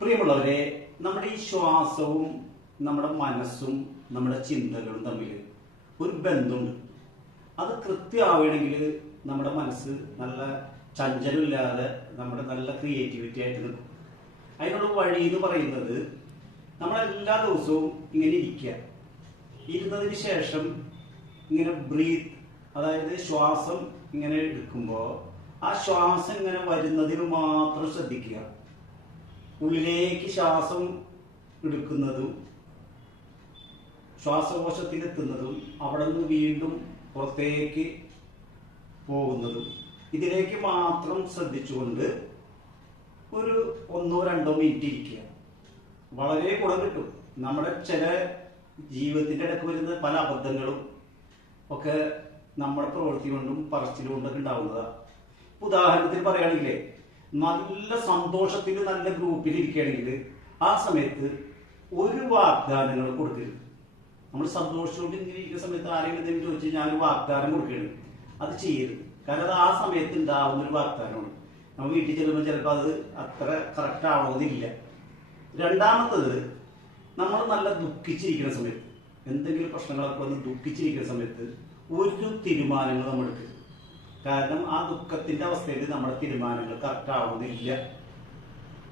പ്രിയമുള്ളവരെ, നമ്മുടെ ഈ ശ്വാസവും നമ്മുടെ മനസ്സും നമ്മുടെ ചിന്തകളും തമ്മിൽ ഒരു ബന്ധമുണ്ട്. അത് കൃത്യമാവണമെങ്കിൽ നമ്മുടെ മനസ്സ് നല്ല ചഞ്ചലമില്ലാതെ നമ്മുടെ നല്ല ക്രിയേറ്റിവിറ്റി ആയിട്ട് നിൽക്കും. അതിനുള്ള വഴി എന്ന് പറയുന്നത് നമ്മളെല്ലാ ദിവസവും ഇങ്ങനെ ഇരിക്കുക, ഇരുന്നതിന് ശേഷം ഇങ്ങനെ ബ്രീത്ത്, അതായത് ശ്വാസം ഇങ്ങനെ എടുക്കുമ്പോൾ ആ ശ്വാസം ഇങ്ങനെ വരുന്നതിന് മാത്രം ശ്രദ്ധിക്കുക. ഉള്ളിലേക്ക് ശ്വാസം എടുക്കുന്നതും ശ്വാസകോശത്തിലെത്തുന്നതും അവിടെ നിന്ന് വീണ്ടും പുറത്തേക്ക് പോകുന്നതും ഇതിലേക്ക് മാത്രം ശ്രദ്ധിച്ചുകൊണ്ട് ഒരു 1-2 മിനിറ്റ് ഇരിക്കുക. വളരെ ഗുണം കിട്ടും. നമ്മുടെ ചില ജീവിതത്തിന്റെ ഇടയ്ക്ക് വരുന്ന പല അബദ്ധങ്ങളും ഒക്കെ നമ്മുടെ പ്രവൃത്തി കൊണ്ടും പറച്ചിലും കൊണ്ടൊക്കെ ഉണ്ടാവുന്നതാണ്. ഉദാഹരണത്തിന് പറയുകയാണെങ്കിൽ, നല്ല സന്തോഷത്തിൽ നല്ല ഗ്രൂപ്പിൽ ഇരിക്കുകയാണെങ്കിൽ ആ സമയത്ത് ഒരു വാഗ്ദാനങ്ങൾ കൊടുക്കരുത്. നമ്മൾ സന്തോഷത്തോടെ ഇങ്ങനെ ഇരിക്കുന്ന സമയത്ത് ആരെങ്കിലും എന്തെങ്കിലും ചോദിച്ചു ഞാൻ ഒരു വാഗ്ദാനം കൊടുക്കുകയാണ്, അത് ചെയ്യരുത്. കാരണം അത് ആ സമയത്ത് ഉണ്ടാവുന്ന ഒരു വാഗ്ദാനമാണ്. നമ്മൾ വീട്ടിൽ ചെല്ലുമ്പോൾ ചിലപ്പോൾ അത് അത്ര കറക്റ്റ് ആവണമെന്നില്ല. രണ്ടാമത്തത്, നമ്മൾ നല്ല ദുഃഖിച്ചിരിക്കുന്ന സമയത്ത്, എന്തെങ്കിലും പ്രശ്നങ്ങളൊക്കെ വന്ന് ദുഃഖിച്ചിരിക്കുന്ന സമയത്ത് ഒരു തീരുമാനങ്ങൾ നമ്മൾ എടുക്കരുത്. കാരണം ആ ദുഃഖത്തിന്റെ അവസ്ഥയിൽ നമ്മുടെ തീരുമാനങ്ങൾ കറക്റ്റ് ആവുന്നില്ല.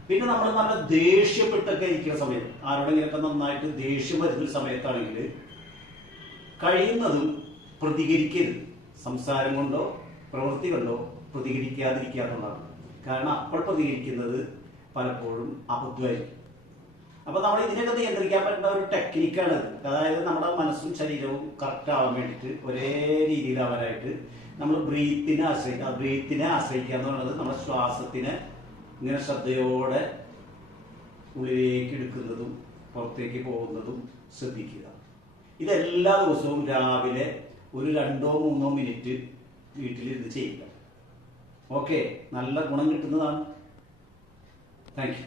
പിന്നെ നമ്മൾ നല്ല ദേഷ്യപ്പെട്ടൊക്കെ ഇരിക്കുന്ന സമയത്ത്, ആരോടെങ്കിലൊക്കെ നന്നായിട്ട് ദേഷ്യം വരുന്ന സമയത്താണെങ്കിൽ കഴിയുന്നതും പ്രതികരിക്കരുത്. സംസാരം കൊണ്ടോ പ്രവൃത്തി കൊണ്ടോ പ്രതികരിക്കാതിരിക്കാന്നുള്ളതാണ്. കാരണം അപ്പോൾ പ്രതികരിക്കുന്നത് പലപ്പോഴും അബദ്ധമായിരിക്കും. അപ്പൊ നമ്മൾ ഇതിനൊക്കെ നിയന്ത്രിക്കാൻ പറ്റുന്ന ഒരു ടെക്നിക്കാണ്. അതായത് നമ്മുടെ മനസ്സും ശരീരവും കറക്റ്റ് ആവാൻ വേണ്ടിയിട്ട് ഒരേ രീതിയിലാവാനായിട്ട് നമ്മൾ ബ്രീത്തിനെ ആശ്രയിക്കുക എന്നുള്ളത് നമ്മുടെ ശ്വാസത്തിനെ ഇങ്ങനെ ശ്രദ്ധയോടെ ഉള്ളിലേക്ക് എടുക്കുന്നതും പുറത്തേക്ക് പോകുന്നതും ശ്രദ്ധിക്കുക. ഇതെല്ലാ ദിവസവും രാവിലെ ഒരു 2-3 മിനിറ്റ് വീട്ടിലിരുന്ന് ചെയ്യുക. ഓക്കെ, നല്ല ഗുണം കിട്ടുന്നതാണ്. Thank you.